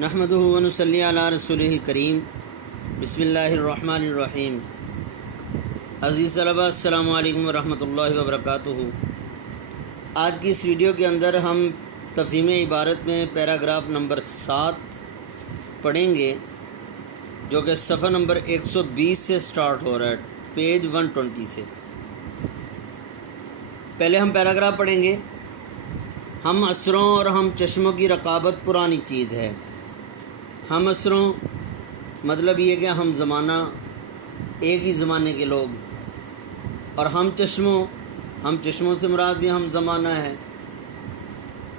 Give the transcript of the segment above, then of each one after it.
نحمدہ و نصلی علی رسولہ الکریم بسم اللہ الرحمن الرحیم۔ عزیز طلبہ السلام علیکم ورحمۃ اللہ وبرکاتہ۔ آج کی اس ویڈیو کے اندر ہم تفہیم عبارت میں پیراگراف نمبر 7 پڑھیں گے، جو کہ صفحہ نمبر 120 سے سٹارٹ ہو رہا ہے، پیج 120 سے۔ پہلے ہم پیراگراف پڑھیں گے۔ ہم عصروں اور ہم چشموں کی رقابت پرانی چیز ہے۔ ہم عصروں مطلب یہ کہ ہم زمانہ، ایک ہی زمانے کے لوگ، اور ہم چشموں سے مراد بھی ہم زمانہ ہے۔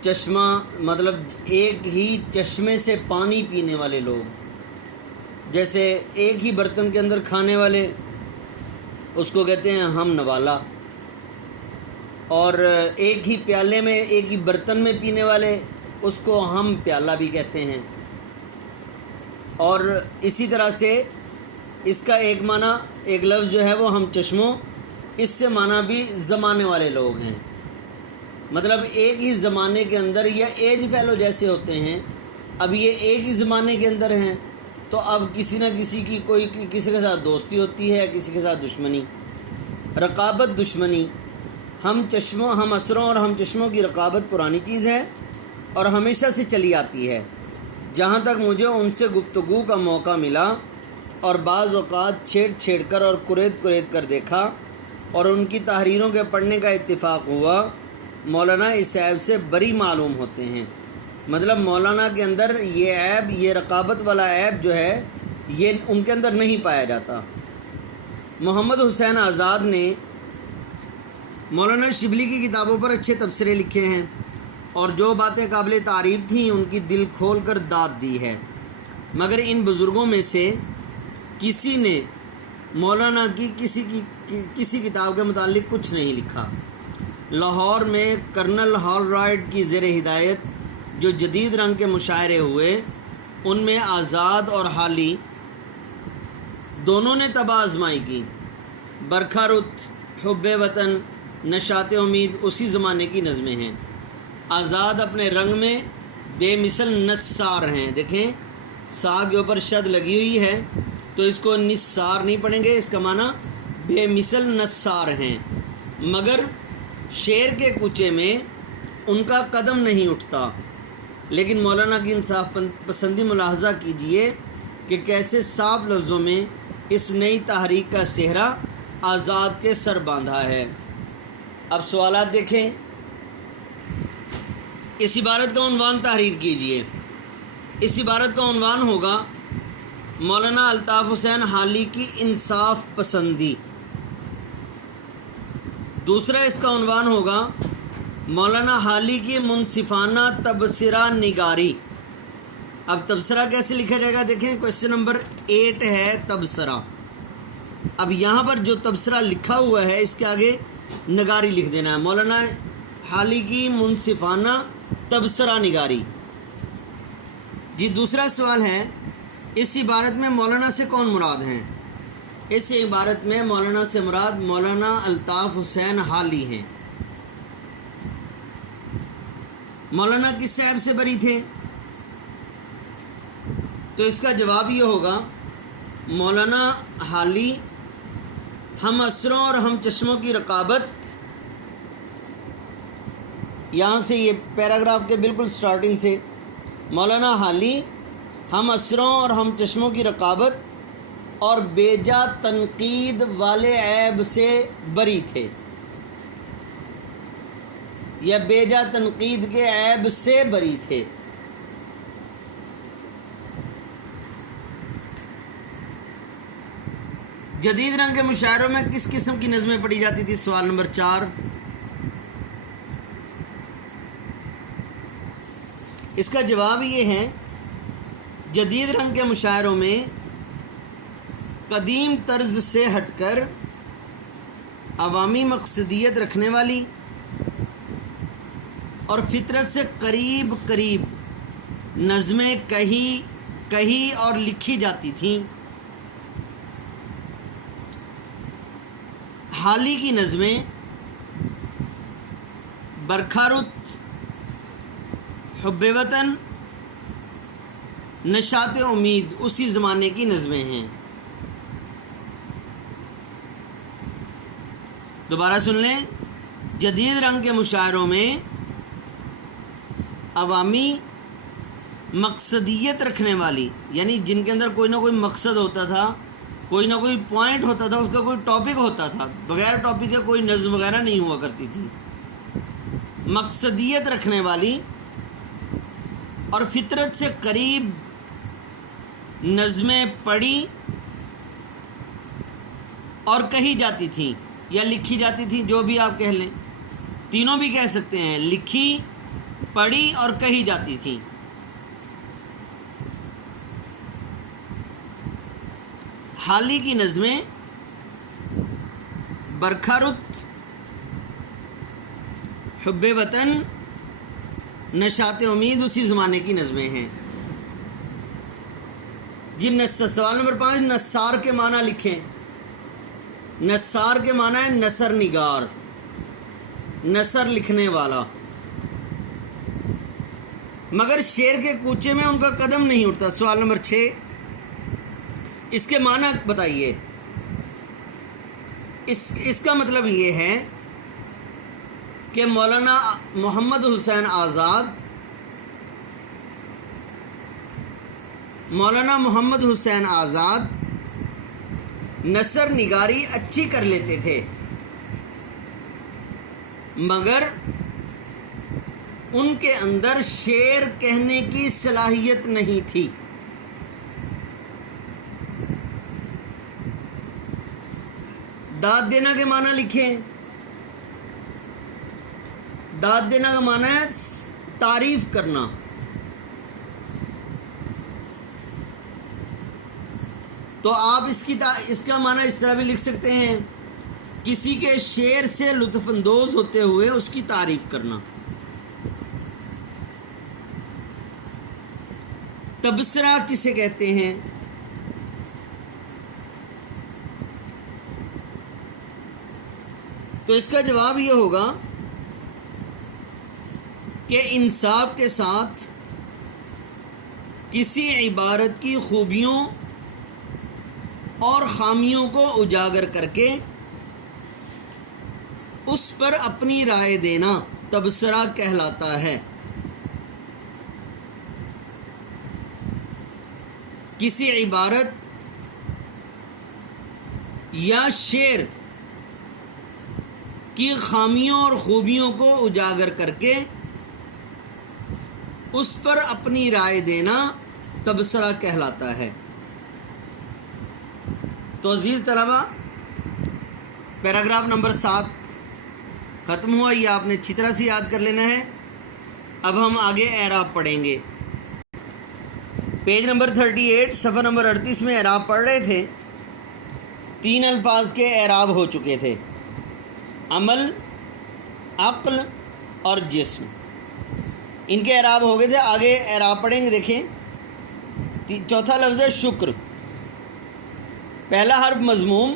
چشمہ مطلب ایک ہی چشمے سے پانی پینے والے لوگ، جیسے ایک ہی برتن کے اندر کھانے والے، اس کو کہتے ہیں ہم نوالا، اور ایک ہی پیالے میں ایک ہی برتن میں پینے والے، اس کو ہم پیالہ بھی کہتے ہیں۔ اور اسی طرح سے اس کا ایک معنی، ایک لفظ جو ہے وہ ہم چشموں، اس سے معنی بھی زمانے والے لوگ ہیں۔ مطلب ایک ہی زمانے کے اندر، یا ایج فیلو جیسے ہوتے ہیں، اب یہ ایک ہی زمانے کے اندر ہیں، تو اب کسی نہ کسی کی کسی کے ساتھ دوستی ہوتی ہے، کسی کے ساتھ دشمنی، رقابت، دشمنی۔ ہم عصروں اور ہم چشموں کی رقابت پرانی چیز ہے اور ہمیشہ سے چلی آتی ہے۔ جہاں تک مجھے ان سے گفتگو کا موقع ملا اور بعض اوقات چھیڑ کر اور کرید کر دیکھا اور ان کی تحریروں کے پڑھنے کا اتفاق ہوا، مولانا اس عیب سے بری معلوم ہوتے ہیں۔ مطلب مولانا کے اندر یہ عیب، یہ رقابت والا عیب جو ہے، یہ ان کے اندر نہیں پایا جاتا۔ محمد حسین آزاد نے مولانا شبلی کی کتابوں پر اچھے تبصرے لکھے ہیں اور جو باتیں قابل تعریف تھیں ان کی دل کھول کر داد دی ہے، مگر ان بزرگوں میں سے کسی نے مولانا کی کسی کتاب کے متعلق کچھ نہیں لکھا۔ لاہور میں کرنل ہال رائٹ کی زیر ہدایت جو جدید رنگ کے مشاعرے ہوئے، ان میں آزاد اور حالی دونوں نے طبع آزمائی کی۔ برکھا رت، حب وطن، نشاط امید اسی زمانے کی نظمیں ہیں۔ آزاد اپنے رنگ میں بے مثل نثار ہیں۔ دیکھیں، سا کے اوپر شد لگی ہوئی ہے، تو اس کو نثار نہیں پڑھیں گے، اس کا معنی بے مثل نثار ہیں، مگر شعر کے کوچے میں ان کا قدم نہیں اٹھتا۔ لیکن مولانا کی انصاف پسندی ملاحظہ کیجئے کہ کیسے صاف لفظوں میں اس نئی تحریک کا صحرا آزاد کے سر باندھا ہے۔ اب سوالات دیکھیں۔ اس عبارت کا عنوان تحریر کیجئے۔ اس عبارت کا عنوان ہوگا مولانا الطاف حسین حالی کی انصاف پسندی۔ دوسرا اس کا عنوان ہوگا مولانا حالی کی منصفانہ تبصرہ نگاری۔ اب تبصرہ کیسے لکھا جائے گا؟ دیکھیں، کویسچن نمبر 8 ہے تبصرہ۔ اب یہاں پر جو تبصرہ لکھا ہوا ہے، اس کے آگے نگاری لکھ دینا ہے، مولانا حالی کی منصفانہ تبصرہ نگاری۔ جی، دوسرا سوال ہے، اس عبارت میں مولانا سے کون مراد ہیں؟ اس عبارت میں مولانا سے مراد مولانا الطاف حسین حالی ہیں۔ مولانا کس عیب سے بری تھے؟ تو اس کا جواب یہ ہوگا، مولانا حالی ہم عصروں اور ہم چشموں کی رقابت، یہاں سے یہ پیراگراف کے بالکل سٹارٹنگ سے، مولانا حالی ہم عصروں اور ہم چشموں کی رقابت اور بیجا تنقید والے عیب سے بری تھے، یا بیجا تنقید کے عیب سے بری تھے۔ جدید رنگ کے مشاعروں میں کس قسم کی نظمیں پڑھی جاتی تھی؟ سوال نمبر 4۔ اس کا جواب یہ ہے، جدید رنگ کے مشاعروں میں قدیم طرز سے ہٹ کر عوامی مقصدیت رکھنے والی اور فطرت سے قریب نظمیں کہی اور لکھی جاتی تھیں۔ حالی کی نظمیں برکھا رت، حب وطن، نشاط امید اسی زمانے کی نظمیں ہیں۔ دوبارہ سن لیں، جدید رنگ کے مشاعروں میں عوامی مقصدیت رکھنے والی، یعنی جن کے اندر کوئی نہ کوئی مقصد ہوتا تھا، کوئی نہ کوئی پوائنٹ ہوتا تھا، اس کا کوئی ٹاپک ہوتا تھا، بغیر ٹاپک کے کوئی نظم وغیرہ نہیں ہوا کرتی تھی۔ مقصدیت رکھنے والی اور فطرت سے قریب نظمیں پڑھی اور کہی جاتی تھیں یا لکھی جاتی تھیں، جو بھی آپ کہہ لیں، تینوں بھی کہہ سکتے ہیں، لکھی، پڑھی اور کہی جاتی تھیں۔ حالی کی نظمیں برکھا رت، حب وطن، نشاط امید اسی زمانے کی نظمیں ہیں۔ سوال نمبر 5، نثار کے معنی لکھیں۔ نثار کے معنی ہے نثر نگار، نثر لکھنے والا۔ مگر شعر کے کوچے میں ان کا قدم نہیں اٹھتا۔ سوال نمبر 6، اس کے معنی بتائیے۔ اس کا مطلب یہ ہے کہ مولانا محمد حسین آزاد نثر نگاری اچھی کر لیتے تھے، مگر ان کے اندر شعر کہنے کی صلاحیت نہیں تھی۔ داد دینا کے معنی لکھیں۔ داد دینا کا معنی ہے تعریف کرنا۔ تو آپ اس کا معنی اس طرح بھی لکھ سکتے ہیں، کسی کے شعر سے لطف اندوز ہوتے ہوئے اس کی تعریف کرنا۔ تبصرہ کسے کہتے ہیں؟ تو اس کا جواب یہ ہوگا کہ انصاف کے ساتھ کسی عبارت کی خوبیوں اور خامیوں کو اجاگر کر کے اس پر اپنی رائے دینا تبصرہ کہلاتا ہے۔ کسی عبارت یا شعر کی خامیوں اور خوبیوں کو اجاگر کر کے اس پر اپنی رائے دینا تبصرہ کہلاتا ہے۔ تو عزیز طلبہ، پیراگراف نمبر 7 ختم ہوا، یہ آپ نے اچھی طرح سے یاد کر لینا ہے۔ اب ہم آگے اعراب پڑھیں گے۔ پیج نمبر 38 صفحہ نمبر 38 میں اعراب پڑھ رہے تھے۔ 3 الفاظ کے اعراب ہو چکے تھے، عمل، عقل اور جسم، ان کے اعراب ہو گئے تھے۔ آگے اعراب پڑھیں گے، دیکھیں۔ چوتھا لفظ ہے شکر، پہلا حرف مضموم،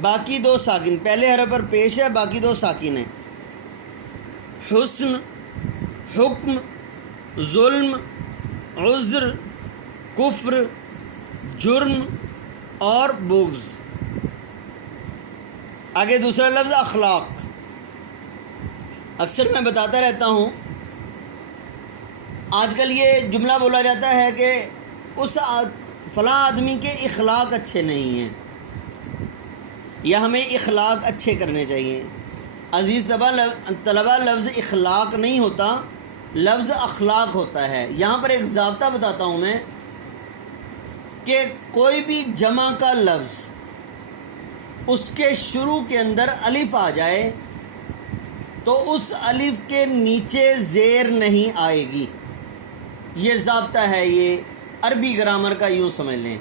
باقی 2 ساکن، پہلے حرف پر پیش ہے، باقی 2 ساکن ہیں۔ حسن، حکم، ظلم، عذر، کفر، جرم اور بغض۔ آگے دوسرا لفظ اخلاق۔ اکثر میں بتاتا رہتا ہوں، آج کل یہ جملہ بولا جاتا ہے کہ اس فلاں آدمی کے اخلاق اچھے نہیں ہیں، یا ہمیں اخلاق اچھے کرنے چاہیے۔ عزیز طلبہ، لفظ اخلاق نہیں ہوتا، لفظ اخلاق ہوتا ہے۔ یہاں پر ایک ضابطہ بتاتا ہوں میں کہ کوئی بھی جمع کا لفظ اس کے شروع کے اندر الف آ جائے تو اس الف کے نیچے زیر نہیں آئے گی۔ یہ ضابطہ ہے، یہ عربی گرامر کا، یوں سمجھ لیں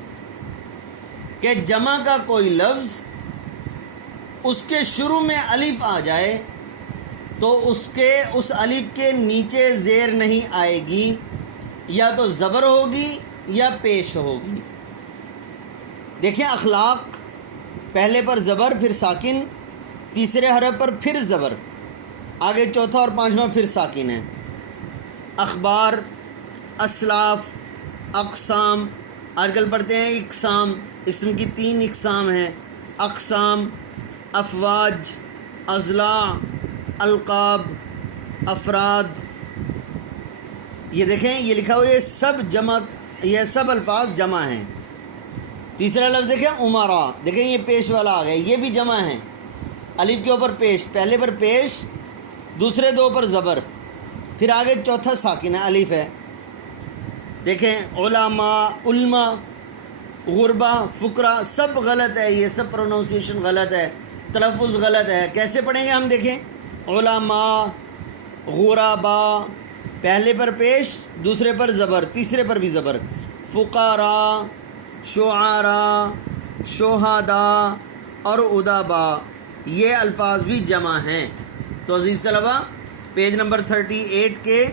کہ جمع کا کوئی لفظ اس کے شروع میں الف آ جائے تو اس الف کے نیچے زیر نہیں آئے گی، یا تو زبر ہوگی یا پیش ہوگی۔ دیکھیں، اخلاق پہلے پر زبر، پھر ساکن، تیسرے حرف پر پھر زبر، آگے چوتھا اور پانچواں پھر ساکن ہے۔ اخبار، اسلاف، اقسام آج کل پڑھتے ہیں اقسام، اسم کی 3 اقسام ہیں، اقسام، افواج، اضلاع، القاب، افراد۔ یہ دیکھیں یہ لکھا ہوا یہ سب الفاظ جمع ہیں۔ تیسرا لفظ دیکھیں امراء، دیکھیں یہ پیش والا آ گیا، یہ بھی جمع ہیں، الف کے اوپر پیش، پہلے پر پیش، دوسرے 2 پر زبر، پھر آگے چوتھا ساکن ہے، الف ہے۔ دیکھیں علماء، علماء، غربا، فقراء، سب غلط ہے، یہ سب پروننسیشن غلط ہے، تلفظ غلط ہے۔ کیسے پڑھیں گے ہم؟ دیکھیں علماء، غربا، پہلے پر پیش، دوسرے پر زبر، تیسرے پر بھی زبر، فقراء، شعراء، شہداء اور ادبا، یہ الفاظ بھی جمع ہیں۔ تو عزیز طلبہ، پیج نمبر 38 کے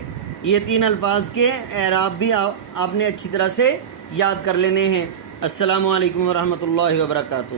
یہ 3 الفاظ کے اعراب بھی آپ نے اچھی طرح سے یاد کر لینے ہیں۔ السلام علیکم ورحمۃ اللہ وبرکاتہ۔